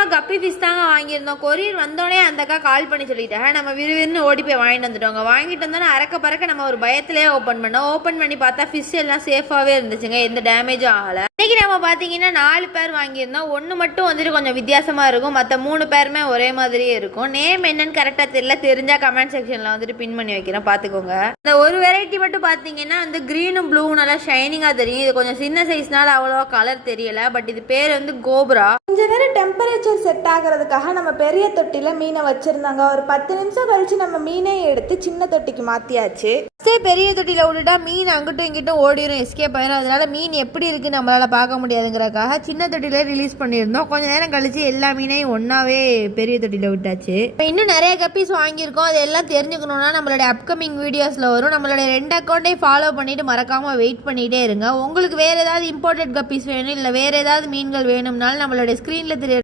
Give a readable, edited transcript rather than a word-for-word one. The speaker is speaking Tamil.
நம்ம கப்பி ஃபிஷ் தாங்க வாங்கியிருந்தோம். கொரியர் வந்தோடனே அந்த அக்கா கால் பண்ணி சொல்லிட்டாங்க. நம்ம விறுவிறுன்னு ஓடி போய் வாங்கிட்டு வந்துட்டோங்க. வாங்கிட்டு வந்தோன்னே அறக்க பறக்க நம்ம ஒரு பயத்திலே ஓப்பன் பண்ணோம். ஓப்பன் பண்ணி பார்த்தா ஃபிஷ் எல்லாம் சேஃபாகவே இருந்துச்சுங்க, எந்த டேமேஜும் ஆகலை. இன்றைக்கி நம்ம பார்த்தீங்கன்னா 4 பேர் வாங்கியிருந்தோம். ஒன்று மட்டும் வந்துட்டு கொஞ்சம் வித்தியாசமாக இருக்கும், மற்ற 3 பேருமே ஒரே மாதிரியே இருக்கும். நேம் என்னன்னு கரெக்டாக தெரியல, தெரிஞ்சால் கமெண்ட் செக்ஷனில் வந்துட்டு பின் பண்ணி வைக்கிறேன், பார்த்துக்கோங்க. இந்த ஒரு வெரைட்டி மட்டும் பார்த்தீங்கன்னா வந்து க்ரீனும் ப்ளூ நல்லா ஷைனிங்காக தெரியும். இது கொஞ்சம் சின்ன சைஸ்னால அவ்வளோவா கலர் தெரியலை. பட் இது பேர் வந்து கோப்ரா. கொஞ்ச நேரம் டெம்பரேச்சர் செட் ஆகிறதுக்காக நம்ம பெரிய தொட்டியில் மீனை வச்சுருந்தாங்க. ஒரு 10 நிமிஷம் கழிச்சு நம்ம மீனை எடுத்து சின்ன தொட்டிக்கு மாற்றியாச்சு. பெரிய தொட்டியில் விட்டுட்டா மீன் அங்கிட்டும் இங்கிட்டும் ஓடிடும், எஸ்கேப் ஆயிரும். அதனால மீன் எப்படி இருக்குது நம்மளால் பார்க்க முடியாதுங்கிறக்காக சின்ன தொட்டிலே ரிலீஸ் பண்ணியிருந்தோம். கொஞ்ச நேரம் கழிச்சு எல்லா மீனையும் ஒன்றாவே பெரிய தொட்டியில் விட்டாச்சு. இன்னும் நிறைய கப்பீஸ் வாங்கியிருக்கோம். அதெல்லாம் தெரிஞ்சுக்கணுன்னா நம்மளுடைய அப்கமிங் வீடியோஸில் வரும். நம்மளுடைய 2 அக்கௌண்ட்டையும் ஃபாலோ பண்ணிவிட்டு மறக்காமல் வெயிட் பண்ணிகிட்டே இருங்க. உங்களுக்கு வேறு ஏதாவது இம்போர்ட்டட் கப்பீஸ் வேணும், இல்லை வேறு ஏதாவது மீன்கள் வேணும்னாலும் நம்மளுடைய ஸ்க்ரீனில் தெரிய